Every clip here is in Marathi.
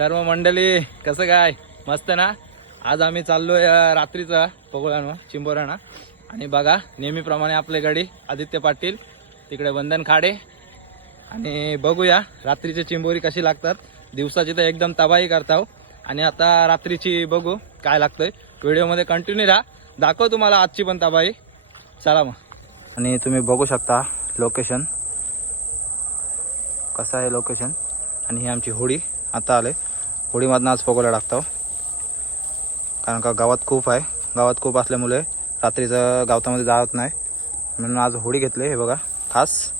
तर मग मंडळी कसं काय? मस्त ना? आज आम्ही चाललोय अं, रात्रीचा पगोळानं चिंबोराणा आणि बघा नेहमीप्रमाणे आपले गाडी आदित्य पाटील तिकडे वंदन खाडे. आणि बघूया रात्रीची चिंबोरी कशी लागतात. दिवसाची तर एकदम तबाही करताव हो. आणि आता रात्रीची बघू काय लागतंय. व्हिडिओमध्ये कंटिन्यू राहा. दाखव तुम्हाला आजची पण तबाही. चला मग. आणि तुम्ही बघू शकता लोकेशन कसं आहे लोकेशन आणि ही आमची होडी. आता आले होडीमधनं आज पगोला टाकतो कारण का गावात खूप आहे. गावात खूप असल्यामुळे रात्रीचं गावतामध्ये जात नाही. म्हणून आज होळी घेतली हे बघा. खास.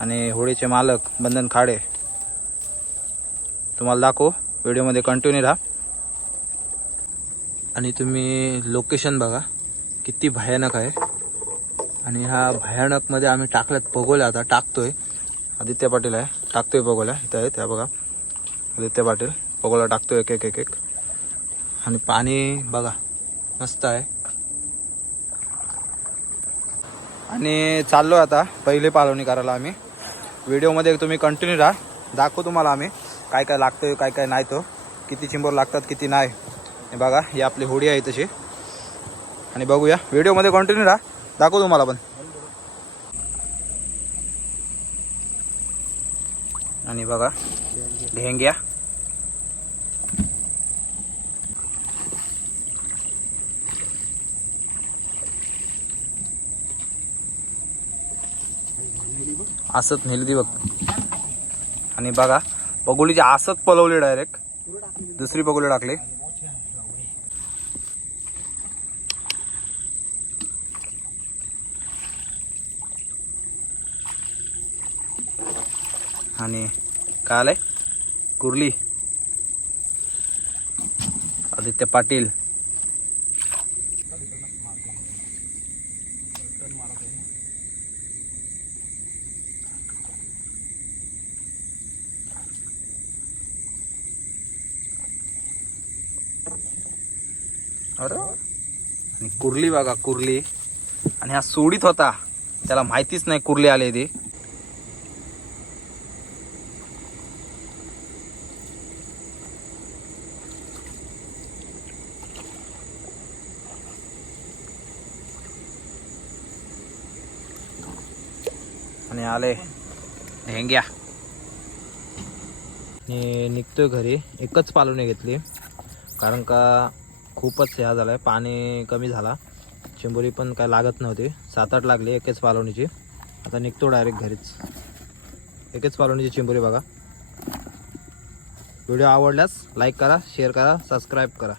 आणि होळीचे मालक बंधन खाडे. तुम्हाला दाखवू. व्हिडिओमध्ये कंटिन्यू राहा. आणि तुम्ही लोकेशन बघा. किती भयानक आहे. आणि ह्या भयानकमध्ये आम्ही टाकल्यात पगोल्या आता. टाकतोय. आदित्य पाटील आहे. टाकतोय पगोल्या इथं आहे त्या बघा. आदित्य पाटील. पगोला टाकतो एक एक एक एक. आणि पाणी बघा मस्त आहे. आणि चाललो आता पहिली पालवणी करायला आम्ही. व्हिडिओमध्ये तुम्ही कंटिन्यू राहा. दाखवू तुम्हाला आम्ही काय काय लागतंय काय काय नाही तो. किती चिंबोर लागतात किती नाही. बघा ही आपली होडी आहे तशी. आणि बघूया. व्हिडिओमध्ये कंटिन्यू राहा. दाखवू तुम्हाला पण. आणि बघा ढेंग्या असत नेली बघ. आणि बघा पगोलीची आसत पलवली डायरेक्ट दुसरी पगोली टाकली. आणि काय आलंय? कुर्ली. आदित्य पाटील. अरे आणि कुर्ली बघा कुर्ली. आणि हा सोडीत होता. त्याला माहितीच नाही कुर्ली आले ती. आणि आले. ढेंग्या आणि निघतोय घरी. एकच पालवणी घेतली. कारण का खूपच ह्या झालाय. पाणी कमी झाला. चिंबोरी पण काय लागत नव्हती. सात आठ लागली एकेच पालवणीची आता निघतो डायरेक्ट घरीच. एकेच पालवणीची चिंबोरी बघा. व्हिडिओ आवडल्यास लाईक करा शेअर करा सबस्क्राईब करा.